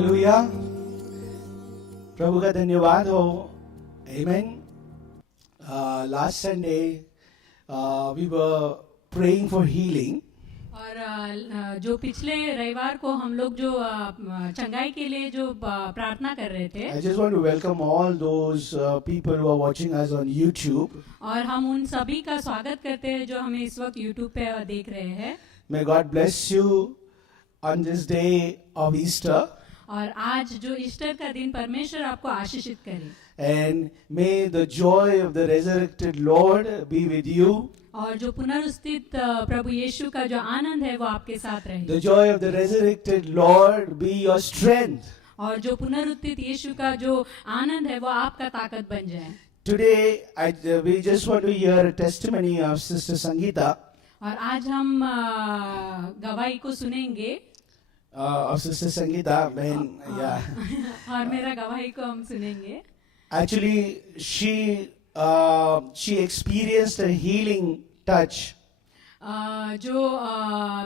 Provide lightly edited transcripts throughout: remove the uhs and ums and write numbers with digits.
Hallelujah, प्रभु का धन्यवाद हो। Amen. Last Sunday we were praying for healing. और जो पिछले रविवार को हम लोग जो चंगाई के लिए जो प्रार्थना कर रहे थे, I just want to welcome all those people who are watching us on YouTube. और हम उन सभी का स्वागत करते हैं जो हमें इस वक्त YouTube पे देख रहे हैं। May God bless you on this day of Easter. और आज जो ईस्टर का दिन परमेश्वर आपको आशीषित करे। And may the joy of the resurrected Lord be with you. और जो पुनरुत्थित प्रभु यीशु का जो आनंद है वो आपके साथ रहे। The joy of the resurrected Lord be your strength. और जो पुनरुत्थित यीशु का जो आनंद है वो आपका ताकत बन जाए। Today we just want to hear a testimony of Sister Sangeeta. और आज हम गवाही को सुनेंगे। Of Sister Sangeeta, yeah. और मेरा गवाही को हम सुनेंगे। Actually, she experienced a healing touch. जो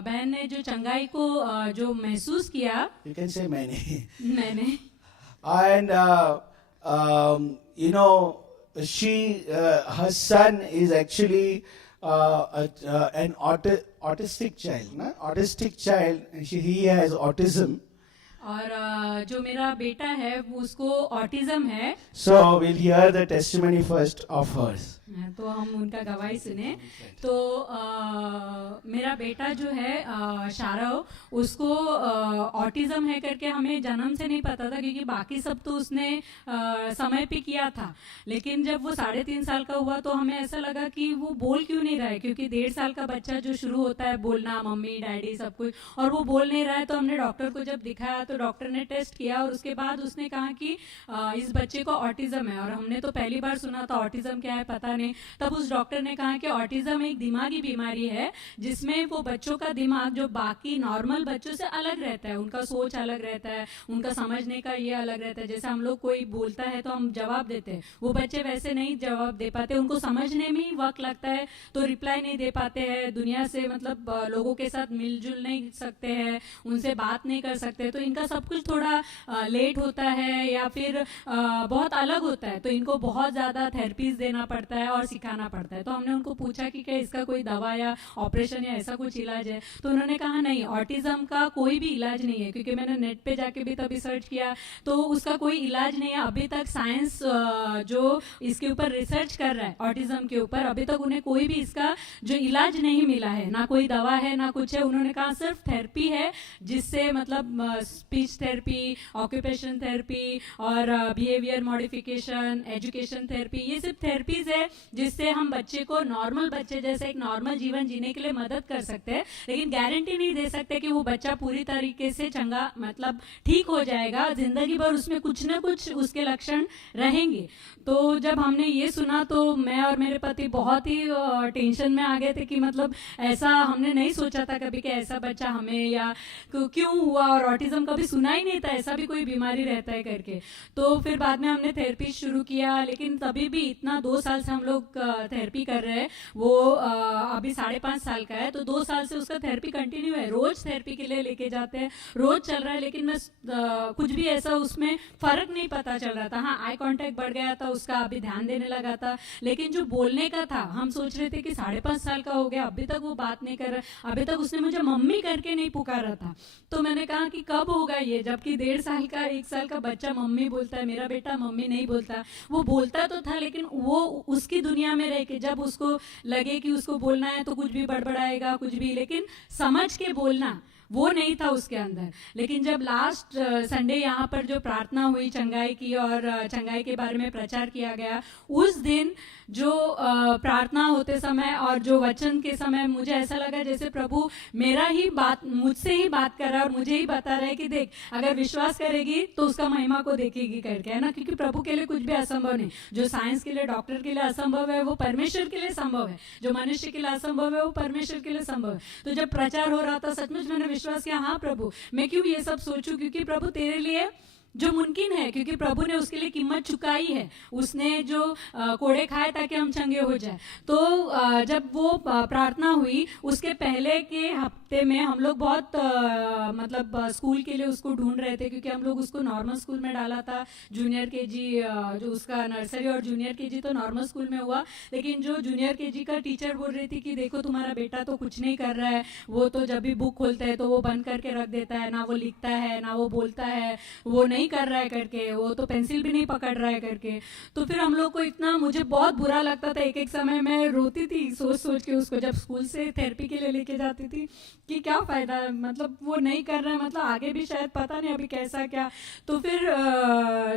बहन ने जो चंगाई को जो महसूस किया, You can say मैंने. मैंने And you know, her son is actually an autistic child, na? Autistic child. He has autism. और जो मेरा बेटा है वो उसको ऑटिज्म है। So we'll hear the testimony first of hers. तो हम उनका गवाही सुने। तो मेरा बेटा जो है शारव, उसको ऑटिज्म है करके हमें जन्म से नहीं पता था, क्योंकि बाकी सब तो उसने समय पे किया था। लेकिन जब वो 3.5 साल का हुआ तो हमें ऐसा लगा कि वो बोल क्यों नहीं रहा है, क्योंकि 1.5 साल का बच्चा जो शुरू होता है बोलना, मम्मी डैडी सब कुछ, और वो बोल नहीं रहा है। तो हमने डॉक्टर को जब दिखाया तो डॉक्टर ने टेस्ट किया और उसके बाद उसने कहा कि इस बच्चे को ऑटिज्म है। और हमने तो पहली बार सुना था ऑटिज्म क्या है पता नहीं। तब उस डॉक्टर ने कहा कि ऑटिज्म एक दिमागी बीमारी है जिसमें वो बच्चों का दिमाग जो बाकी नॉर्मल बच्चों से अलग रहता है, उनका सोच अलग रहता है, उनका समझने का ये अलग रहता है। जैसे हम लोग कोई बोलता है तो हम जवाब देते हैं, वो बच्चे वैसे नहीं जवाब दे पाते, उनको समझने में ही वक्त लगता है, तो रिप्लाई नहीं दे पाते हैं, दुनिया से मतलब लोगों के साथ मिलजुल नहीं सकते हैं, उनसे बात नहीं कर सकते। तो इनका सब कुछ थोड़ा लेट होता है या फिर बहुत अलग होता है। तो इनको बहुत ज़्यादा थेरेपीज देना पड़ता है और सिखाना पड़ता है। तो हमने उनको पूछा कि क्या इसका कोई दवा या ऑपरेशन या ऐसा कुछ इलाज है, तो उन्होंने कहा नहीं, ऑटिज्म का कोई भी इलाज नहीं है। क्योंकि मैंने नेट पे जाके भी तभी सर्च किया तो उसका कोई इलाज नहीं है। अभी तक साइंस जो इसके ऊपर रिसर्च कर रहा है ऑटिज्म के ऊपर, अभी तक उन्हें कोई भी इसका जो इलाज नहीं मिला है, ना कोई दवा है ना कुछ है। उन्होंने कहा सिर्फ थेरेपी है, जिससे मतलब स्पीच थेरेपी, ऑक्यूपेशन थेरेपी और बिहेवियर मॉडिफिकेशन, एजुकेशन थेरेपी, ये सिर्फ थेरेपीज है जिससे हम बच्चे को नॉर्मल बच्चे जैसे एक नॉर्मल जीवन जीने के लिए मदद कर सकते हैं। लेकिन गारंटी नहीं दे सकते कि वो बच्चा पूरी तरीके से चंगा मतलब ठीक हो जाएगा। जिंदगी भर उसमें कुछ ना कुछ उसके लक्षण रहेंगे। तो जब हमने ये सुना तो मैं और मेरे पति बहुत ही टेंशन में आ गए थे कि मतलब ऐसा हमने नहीं सोचा था कभी कि ऐसा बच्चा हमें या क्यों हुआ, और ऑटिज्म कभी सुना ही नहीं था ऐसा भी कोई बीमारी रहता है करके। तो फिर बाद में हमने थेरेपी शुरू किया, लेकिन तभी भी इतना 2 साल से हम लोग थेरेपी कर रहे हैं। वो अभी 5.5 साल का है, तो 2 साल से उसका थेरेपी कंटिन्यू है। रोज थेरेपी के लिए लेके जाते हैं, रोज चल रहा है। लेकिन मैं कुछ भी ऐसा उसमें फर्क नहीं पता चल रहा था। हाँ, आई कांटेक्ट बढ़ गया था उसका, अभी ध्यान देने लगा था। लेकिन जो बोलने का था, हम सोच रहे थे कि 5.5 साल का हो गया, अभी तक वो बात नहीं कर रहा, अभी तक उसने मुझे मम्मी करके नहीं पुकारा था। तो मैंने कहा कि कब होगा ये, जबकि 1.5 साल का 1 साल का बच्चा मम्मी बोलता है। मेरा बेटा मम्मी नहीं बोलता। वो बोलता तो था लेकिन वो उसकी दुनिया में रह के, जब उसको लगे कि उसको बोलना है तो कुछ भी बड़बड़ाएगा, कुछ भी, लेकिन समझ के बोलना वो नहीं था उसके अंदर। लेकिन जब लास्ट संडे यहाँ पर जो प्रार्थना हुई चंगाई की और चंगाई के बारे में प्रचार किया गया, उस दिन जो प्रार्थना होते समय और जो वचन के समय मुझे ऐसा लगा जैसे प्रभु मेरा ही बात, मुझसे ही बात कर रहा है और मुझे ही बता रहा है कि देख, अगर विश्वास करेगी तो उसका महिमा को देखेगी करके, है ना। क्योंकि प्रभु के लिए कुछ भी असंभव नहीं। जो साइंस के लिए, डॉक्टर के लिए असंभव है वो परमेश्वर के लिए संभव है, जो मनुष्य के लिए असंभव है वो परमेश्वर के लिए संभव है। तो जब प्रचार हो रहा था सचमुच मैंने विश्वास किया, हाँ प्रभु मैं क्यों ये सब सोचूं, क्योंकि प्रभु तेरे लिए जो मुमकिन है, क्योंकि प्रभु ने उसके लिए कीमत चुकाई है। उसने जो कोड़े खाए ताकि हम चंगे हो जाए। तो जब वो प्रार्थना हुई, उसके पहले के हफ्ते में हम लोग बहुत मतलब स्कूल के लिए उसको ढूंढ रहे थे, क्योंकि हम लोग उसको नॉर्मल स्कूल में डाला था। जूनियर केजी जो उसका नर्सरी और जूनियर केजी तो नॉर्मल स्कूल में हुआ, लेकिन जो जूनियर केजी का टीचर बोल रही थी कि देखो तुम्हारा बेटा तो कुछ नहीं कर रहा है, वो तो जब भी बुक खोलता है तो वो बंद करके रख देता है, ना वो लिखता है ना वो बोलता है, वो नहीं कर रहा है करके, वो तो पेंसिल भी नहीं पकड़ रहा है करके। तो फिर हम लोग को इतना, मुझे बहुत बुरा लगता था। एक समय मैं रोती थी सोच सोच के उसको, जब स्कूल से थेरेपी के लिए लेके जाती थी कि क्या फायदा, मतलब वो नहीं कर रहा है, मतलब आगे भी शायद पता नहीं अभी कैसा क्या। तो फिर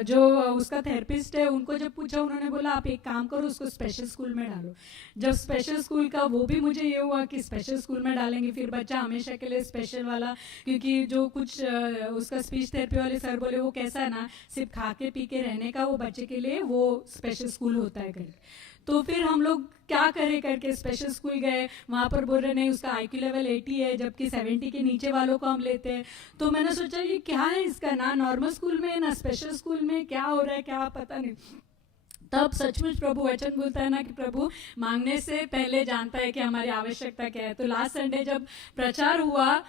जो उसका थेरेपिस्ट है उनको जब पूछा, उन्होंने बोला आप एक काम करो, उसको स्पेशल स्कूल में डालो। जब स्पेशल स्कूल का, वो भी मुझे ये हुआ कि स्पेशल स्कूल में डालेंगे, फिर बच्चा हमेशा के लिए स्पेशल वाला, क्योंकि जो कुछ उसका स्पीच थेरेपी वाले सर बोले वो कैसा है ना, सिर्फ खा के पी के रहने का, वो बच्चे के लिए वो स्पेशल स्कूल होता है करके। तो फिर हम लोग क्या करें करके स्पेशल स्कूल गए, वहाँ पर बोल रहे नहीं उसका IQ लेवल 80 है, जबकि 70 के नीचे वालों को हम लेते हैं। तो मैंने सोचा ये क्या है इसका, ना नॉर्मल स्कूल में ना स्पेशल स्कूल में, क्या हो रहा है क्या पता नहीं। तब सचमुच प्रभु वचन बोलता है ना कि प्रभु मांगने से पहले जानता है कि हमारी आवश्यकता क्या है। तो लास्ट संडे जब प्रचार हुआ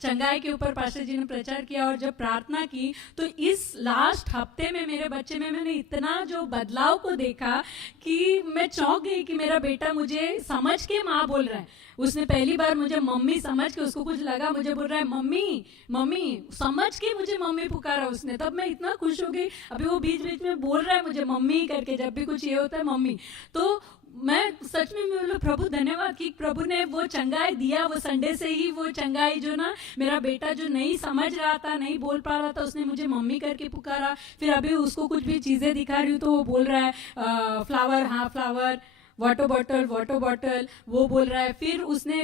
चंगाई के ऊपर, पास्टर जी ने प्रचार किया और जब प्रार्थना की, तो इस लास्ट हफ्ते में मेरे बच्चे में मैंने इतना जो बदलाव को देखा कि मैं चौंक गई कि मेरा बेटा मुझे समझ के माँ बोल रहा है। उसने पहली बार मुझे मम्मी समझ के, उसको कुछ लगा, मुझे बोल रहा है मम्मी मम्मी, समझ के मुझे मम्मी पुकारा उसने। तब मैं इतना खुश हो गई। अभी वो बीच बीच में बोल रहा है मुझे मम्मी करके, जब भी कुछ ये होता है मम्मी। तो मैं सच में बोलो प्रभु धन्यवाद कि प्रभु ने वो चंगाई दिया। वो संडे से ही वो चंगाई जो ना, मेरा बेटा जो नहीं समझ रहा था, नहीं बोल पा रहा था, उसने मुझे मम्मी करके पुकारा। फिर अभी उसको कुछ भी चीजें दिखा रही हूँ तो वो बोल रहा है फ्लावर, हाँ फ्लावर, वाटर बॉटल, वो बोल रहा है। फिर उसने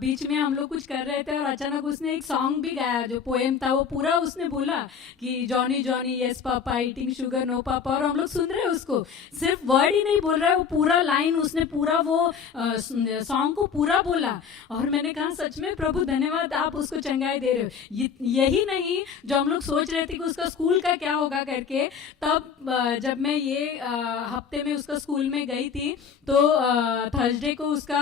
बीच में हम लोग कुछ कर रहे थे और अचानक उसने एक सॉन्ग भी गाया, जो पोएम था वो पूरा उसने बोला कि Johnny Johnny yes papa eating sugar no papa, और हम लोग सुन रहे हैं उसको। सिर्फ वर्ड ही नहीं बोल रहा है, वो पूरा लाइन उसने पूरा वो सॉन्ग को पूरा बोला। और मैंने कहा सच में प्रभु धन्यवाद, आप उसको चंगाई दे रहे हो। यही नहीं, जो हम लोग सोच रहे थे कि उसका स्कूल का क्या होगा करके, तब जब मैं ये हफ्ते में उसका स्कूल में गई थी, तो थर्सडे को उसका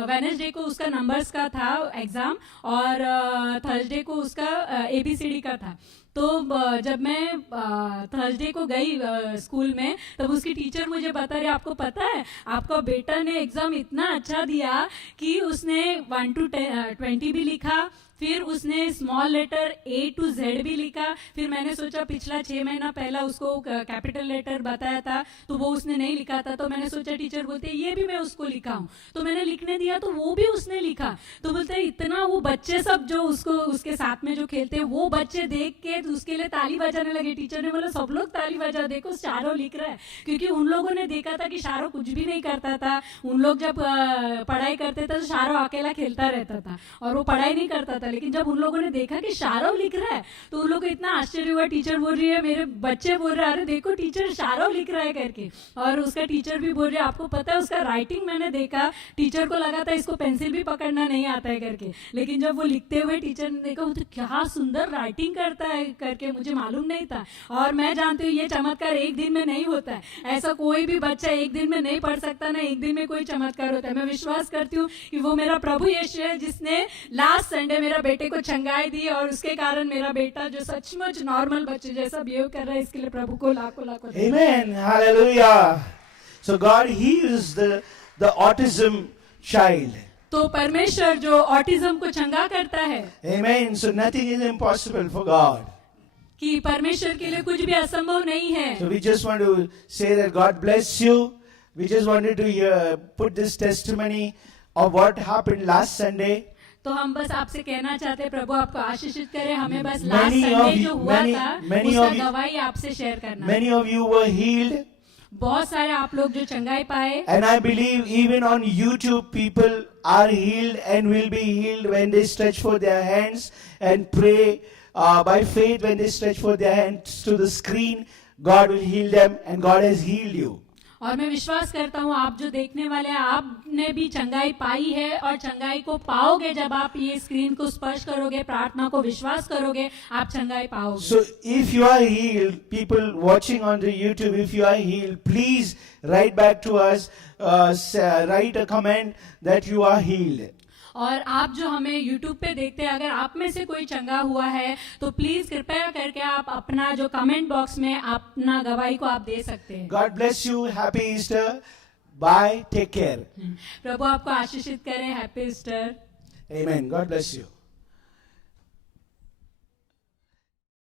वेडनेसडे को उसका नंबर्स का था एग्जाम, और थर्सडे को उसका ABCD का था। तो जब मैं थर्सडे को गई स्कूल में, तब उसकी टीचर मुझे बता रही, आपको पता है आपका बेटा ने एग्जाम इतना अच्छा दिया कि उसने 1 to 20 भी लिखा, फिर उसने small letter A to Z भी लिखा। फिर मैंने सोचा पिछला 6 महीना पहला उसको कैपिटल लेटर बताया था तो वो उसने नहीं लिखा था, तो मैंने सोचा टीचर बोलते ये भी मैं उसको लिखा हूँ, तो मैंने लिखने दिया तो वो भी उसने लिखा। तो बोलते इतना, वो बच्चे सब जो उसको उसके साथ में जो खेलते हैं वो बच्चे देख के तो उसके लिए ताली बजाने लगे। टीचर ने बोला सब लोग ताली बजा, देखो शारो लिख रहा है, क्योंकि उन लोगों ने देखा था कि शारो कुछ भी नहीं करता था। उन लोग जब पढ़ाई करते थे तो शारो अकेला खेलता रहता था और वो पढ़ाई नहीं करता था, लेकिन जब उन लोगों ने देखा कि शारव लिख रहा है तो उन लोगों को इतना आश्चर्य हुआ। टीचर बोल रही है, मेरे बच्चे बोल रहे हैं अरे देखो टीचर शारव लिख रहा है करके, और उसका टीचर भी बोल रहे हैं आपको पता है उसका राइटिंग मैंने देखा, टीचर को लगा था इसको पेंसिल भी पकड़ना नहीं आता है करके, लेकिन जब वो लिखते हुए टीचर ने देखा तो क्या सुंदर राइटिंग करता है करके, मुझे मालूम नहीं था। और मैं जानती हूँ ये चमत्कार एक दिन में नहीं होता है, ऐसा कोई भी बच्चा एक दिन में नहीं पढ़ सकता, ना एक दिन में कोई चमत्कार होता है। मैं विश्वास करती हूँ कि वो मेरा प्रभु यीशु है जिसने लास्ट संडे मेरा बेटे को चंगाई दी, और उसके कारण मेरा बेटा जो सचमुच नॉर्मल बच्चे जैसा बिहेव कर रहा है, इसके लिए प्रभु को लाखों लाखों Amen. Hallelujah. So God heals the autism child. तो परमेश्वर जो ऑटिज्म को चंगा करता है। Amen. So nothing is impossible for God. कि परमेश्वर के लिए कुछ भी असंभव नहीं है। So we just want to say that God bless you. We just wanted to put this testimony of what happened last Sunday. तो हम बस आपसे कहना चाहते हैं प्रभु आपको आशीषित करे, हमें बस लास्ट संडे जो हुआ था उसका गवाही आपसे शेयर करना। Many of you were healed. बहुत सारे आप लोग जो चंगाई पाए। And I believe even on YouTube people are healed and will be healed when they stretch forth their hands and pray by faith. When they stretch forth their hands to the screen, God will heal them and God has healed you. और मैं विश्वास करता हूँ आप जो देखने वाले हैं आपने भी चंगाई पाई है और चंगाई को पाओगे। जब आप ये स्क्रीन को स्पर्श करोगे, प्रार्थना को विश्वास करोगे, आप चंगाई पाओगे। So if you are healed, people watching on the YouTube, if you are healed, please write back to us, write a comment that you are healed. और आप जो हमें YouTube पे देखते हैं, अगर आप में से कोई चंगा हुआ है तो प्लीज कृपया करके आप अपना जो कमेंट बॉक्स में अपना गवाही को आप दे सकते हैं। God bless you. Happy Easter. Bye. Take care. प्रभु आपको आशीषित करे। Happy Easter. Amen. God bless you.